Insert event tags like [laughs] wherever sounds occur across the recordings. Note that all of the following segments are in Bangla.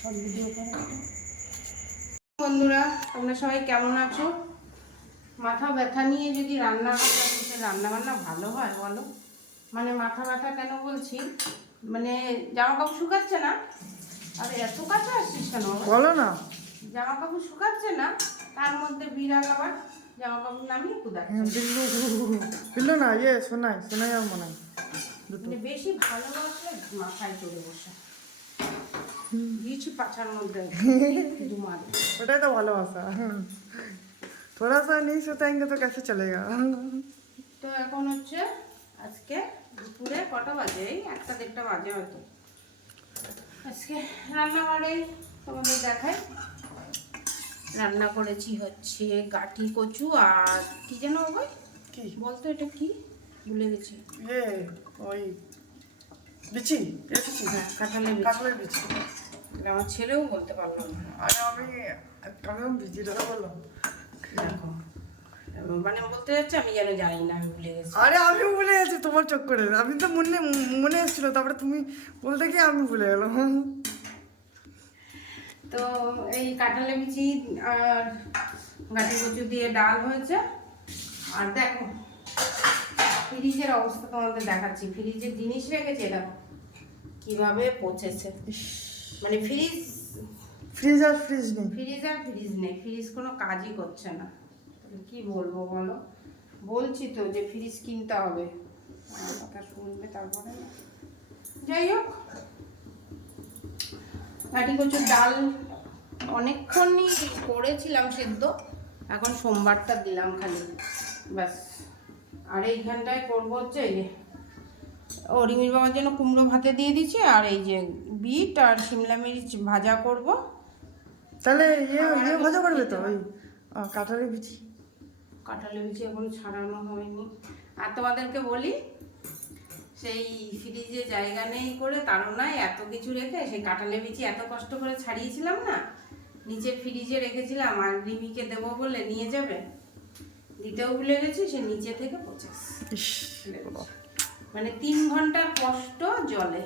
সব ভিডিও করে বন্ধুরা তোমরা সবাই কেমন আছো? মাথা ব্যথা নিয়ে যদি রান্না রান্না বান্না ভালো হয় বলো। মানে মাথা ব্যথা কেন বলছি? মানে জামা কাপড় শুকাচ্ছে না? আরে এত কাছে আসছিস কেন বলো না। জামা কাপড় শুকাচ্ছে না? তার মধ্যে বিড়াল আবার জামা কাপড় নামিয়ে কুদাচ্ছে। হ্যাঁ, বিল্লু না ইয়ে শোনাই শোনাই আর মনে হয় দুটো। মানে বেশি ভালোবাসলে মাথায় চলে বসে। দিয়েছি পাছার মধ্যে [laughs] ওটাই তো ভালোবাসা। থোড়া সা নেই সোতাঙ্গে তো কাছে চলে গা তো এখন হচ্ছে আজকে দুপুরে কটা বাজে? এই একটা দেড়টা বাজে হয়তো। আজকে রান্নাঘরে তোমাদের দেখাই। রান্না করেছি হচ্ছে গাঠি কচু আর কি যেন ওই কি? বলতো এটা কি? ভুলে গেছি। ওই বিচি হ্যাঁ কাঁঠালের বিচি। আমার ছেলেও বলতে পারল না। আরে আমি আমি বিচি দাদা বললাম। দেখো মানে বলতে যাচ্ছে আমি যেন জানি না আমি ভুলে গেছি। আরে আমি ভুলে গেছি তোমার চক্করে আমি তো মনে মনে এসেছিল তারপরে তুমি বলতে কি আমি ভুলে গেলাম। তো এই কাঁঠালে বিচি আর গাঠি কচু দিয়ে ডাল হয়েছে। আর দেখো ফ্রিজের অবস্থা তোমাদের দেখাচ্ছি। ফ্রিজের জিনিস রেখেছে দেখো কীভাবে পচেছে। মানে ফ্রিজ ফ্রিজ আর ফ্রিজ নেই। ফ্রিজ আর ফ্রিজ নেই। ফ্রিজ কোনো কাজই করছে না। কি বলব বলো? বলছি তো যে ফ্রিজ কিনতে হবে। কথা শুনবে তারপরে। যাই হোক। কাঠি কচুর ডাল অনেকক্ষণই করেছিলাম সেদ্ধ। এখন সোমবারটা দিলাম খালি। ব্যাস। আর এইখানটায় করব হচ্ছে ও রিমির বাবার জন্য কুমড়ো ভাতে দিয়ে দিচ্ছি আর এই যে বিট আর শিমলা মির্চ ভাজা করব। তাহলে ইয়ে ইয়ে ভাজা করবে তো? ওই আহ, কাঁঠালের বিচি কাঁঠালের বিচি এখনও ছাড়ানো হয়নি। আর তোমাদেরকে বলি সেই ফ্রিজে জায়গা নেই করে তাড়নায় এত কিছু রেখে সেই কাঁঠালের বিচি এত কষ্ট করে ছাড়িয়েছিলাম না নিচে ফ্রিজে রেখেছিলাম আর রিমিকে দেবো বলে নিয়ে যাবে। দিতেও ভুলে গেছি সে নিচে থেকে ইস মানে তিন ঘণ্টার কষ্ট জলে।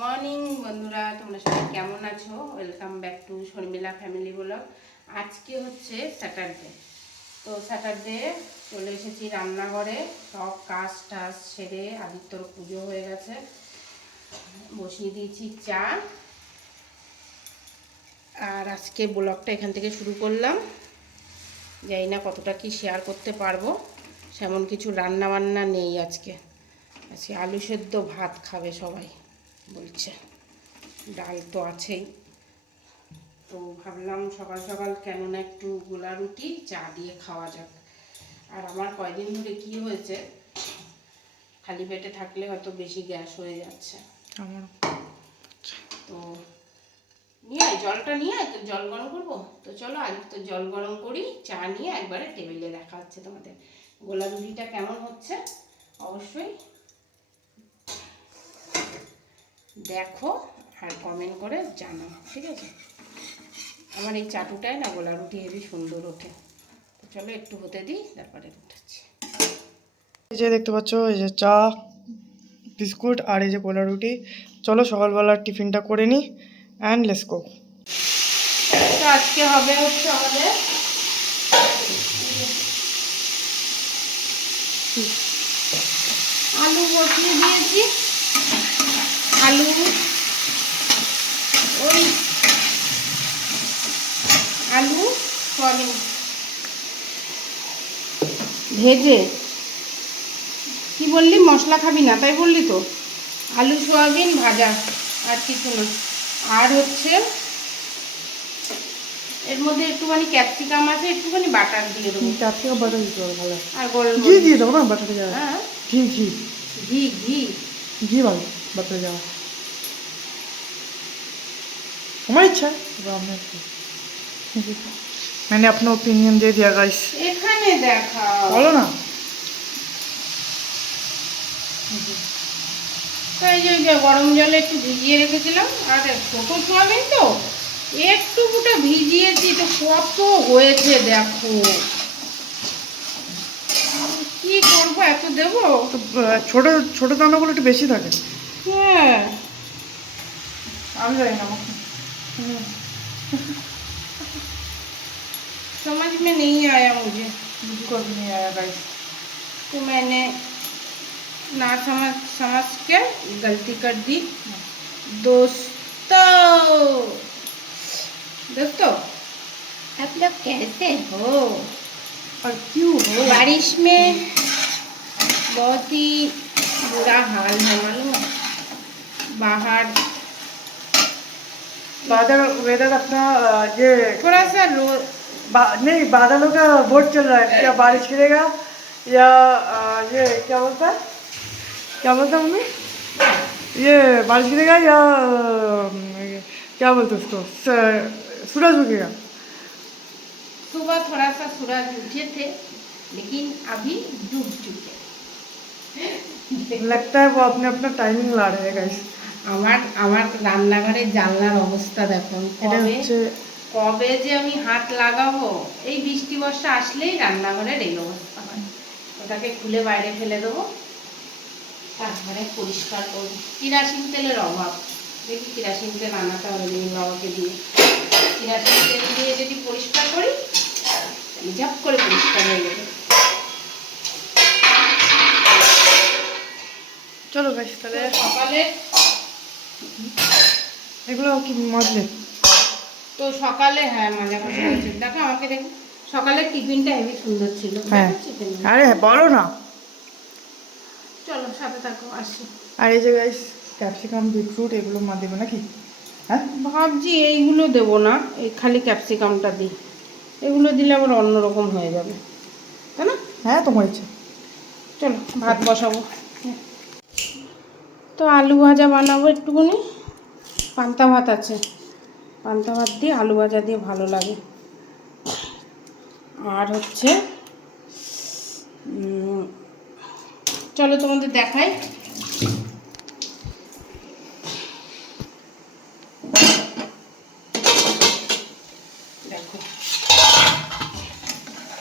মর্নিং, বন্ধুরা, তোমরা সবাই কেমন আছো? Welcome back to Sharmila family blog আজকে হচ্ছে স্যাটারডে তো স্যাটারডে চলে এসেছি রান্নাঘরে। সব কাজ টাজ সেরে আদিত্যর পুজো হয়ে গেছে। বসিয়ে দিয়েছি চা। আর আজকে ব্লগটা এখান থেকে শুরু করলাম। জানি না কতটা কি শেয়ার করতে পারব। সেমন কিছু রান্না বান্না নেই আজকে। আজকে আলু সেদ্ধ ভাত খাবে সবাই। বলছে। ডাল তো আছেই। তো ভাবলাম সকাল সকাল কেননা একটু গোলা রুটি চা দিয়ে খাওয়া যাক। আর আমার কয়দিন ধরে কি হয়েছে খালি পেটে থাকলে হয়তো বেশি গ্যাস হয়ে যাচ্ছে। আমার তো নিয়ে আয় জলটা নিয়ে আয় তো জল গরম করব? তো চলো আজ তো জল গরম করি চা নিয়ে একবারে টেবিলে দেখা হচ্ছে তোমাদের। গোলা রুটিটা কেমন হচ্ছে? অবশ্যই দেখো আর কমেন্ট করে জানাও ঠিক আছে? আমার এই চাটুটায় না গোলা রুটি হেবি সুন্দর ওঠে। তো চলো একটু হতে দিই তারপরে উঠাচ্ছি। এই যে দেখতে পাচ্ছ এই যে চা বিস্কুট আর এই যে গোলা রুটি। চলো সকালবেলার টিফিনটা করে নিই অ্যান্ড লেটস গো তো আজকে হবে হচ্ছে আমাদের আলু বসিয়ে দিয়েছি আলু ওই আলু সয়াবিন ভেজে। কি বললি? মশলা খাবি না তাই বললি তো। আলু সোয়াবিন ভাজা আর কিছু না। আর হচ্ছে এর মধ্যে একটুখানি ক্যাপসিকাম আছে একটুখানি বাটার দিয়ে দেবো। ক্যাপসিকাম বাটার দিতে হবে ভালো। আর গোল ঘি দিয়ে দেবো না? বাটারে যাওয়া। হ্যাঁ। ঘি ঘি। ঘি ঘি। ঘি ভালো বাটারে যাওয়া। আমার ইচ্ছা। আপনার। मैंने अपना ओपिनियन दे दिया गाइस এখানে দেখা বলো না তো এই যে- যে গরম জলে একটু ভিজিয়ে রেখেছিলাম আর ছোটো সোয়াবিন তো একটুকুটা ভিজিয়েছি তো কত হয়েছে দেখো কি করবো এত দেবো তো আহ, ছোট ছোট দানাগুলো একটু বেশি থাকে হ্যাঁ আমি জানি না আমার समझ में नहीं आया मुझे। मुझको भी नहीं आया गाइस तो मैंने ना समझ समझ के गलती कर दी। दोस्तों दोस्तों आप लोग कैसे हो? और क्यों हो? बारिश में बहुत ही बुरा हाल है मालूम बाहर बादल वेदर अपना ये थोड़ा सा बा, नहीं बादलों का वोट चल रहा है क्या बारिश गिरेगा या अ, ये क्या बोलता है क्या बोलता है मम्मी ये बारिश गिरेगा या अ, ये, क्या बोलते हैं उसको स- सूरज उगेगा सुबह थोड़ा सा सूरज उठे थे लेकिन अभी डूब चुके लगता है वो अपने अपना टाइमिंग ला रहे हैं गाइस আমার আমার রান্নাঘরের জানলার অবস্থা দেখো এটা কবে হচ্ছে কবে যে আমি হাত লাগাবো এই বৃষ্টি বর্ষা আসলেই রান্নাঘরের এই অবস্থা হয়। ওটাকে খুলে বাইরে ফেলে দেবো। তারপরে পরিষ্কার করব। কিরাসিন তেলের অভাব। দেখি কিরাসিন তেল আনাতে হবে দিন বাবাকে দিয়ে। কিরাসিন তেল দিয়ে যদি পরিষ্কার করি ঝপ করে পরিষ্কার হয়ে যাবে। চলো গাইস তাহলে সকালে এগুলো কি মজলে? তো সকালে হ্যাঁ মজা হয়েছে দেখো আমাকে দেখো সকালের টিফিনটা হেবি সুন্দর ছিল। হ্যাঁ? আরে বলো না। চলো সাথে থাকো আসি। আর এই যে গাইস ক্যাপসিকাম বিটরুট এগুলো মা দেবে নাকি? হ্যাঁ? ভাবছি এইগুলো দেবো না এই খালি ক্যাপসিকামটা দিই। এগুলো দিলে আবার অন্যরকম হয়ে যাবে। তাই না? হ্যাঁ তোমার ইচ্ছে। চলো ভাত বসাবো। তো আলু ভাজা বানাবো একটুখানি। পান্তা ভাত আছে। পান্তা ভাত দিয়ে আলু ভাজা দিয়ে ভালো লাগে। আর হচ্ছে চলো তোমাদের দেখাই। দেখো।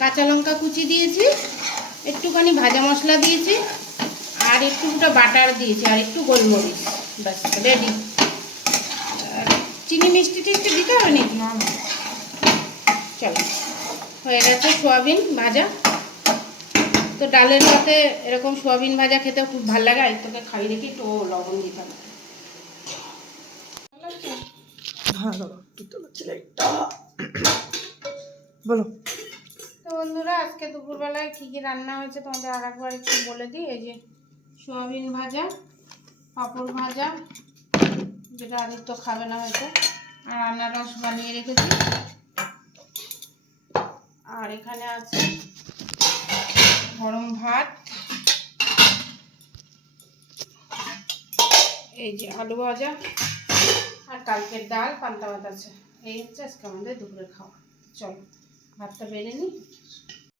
কাঁচা লঙ্কা কুচি দিয়েছি, একটুখানি ভাজা মশলা দিয়েছি, আর একটুটা বাটার দিয়েছি, আর একটু গোলমরিচ, ব্যাস রেডি চিনি মিষ্টি টিষ্টি দিতে হবে নাকি? চলো। হয়ে গেছে সোয়াবিন ভাজা। তো ডালের সাথে এরকম সোয়াবিন ভাজা খেতে খুব ভালো লাগে। আর তোকে খাই দেখি একটু লবণ দিতে হবে। হ্যাঁ বলো। তো বন্ধুরা আজকে দুপুরবেলায় কী কী রান্না হয়েছে তোমাদের আর একবার একটু বলে দিই। এই যে সোয়াবিন ভাজা পাঁপড় ভাজা যেটা আদিত্য খাবে না হয়তো। আর আনারস বানিয়ে রেখেছি। আর এখানে আছে গরম ভাত। এই যে আলু ভাজা আর কালকের ডাল, পান্তা ভাত আছে। এই হচ্ছে আজকে আমাদের দুপুরে খাওয়া। চলো, ভাতটা বেড়ে নিই।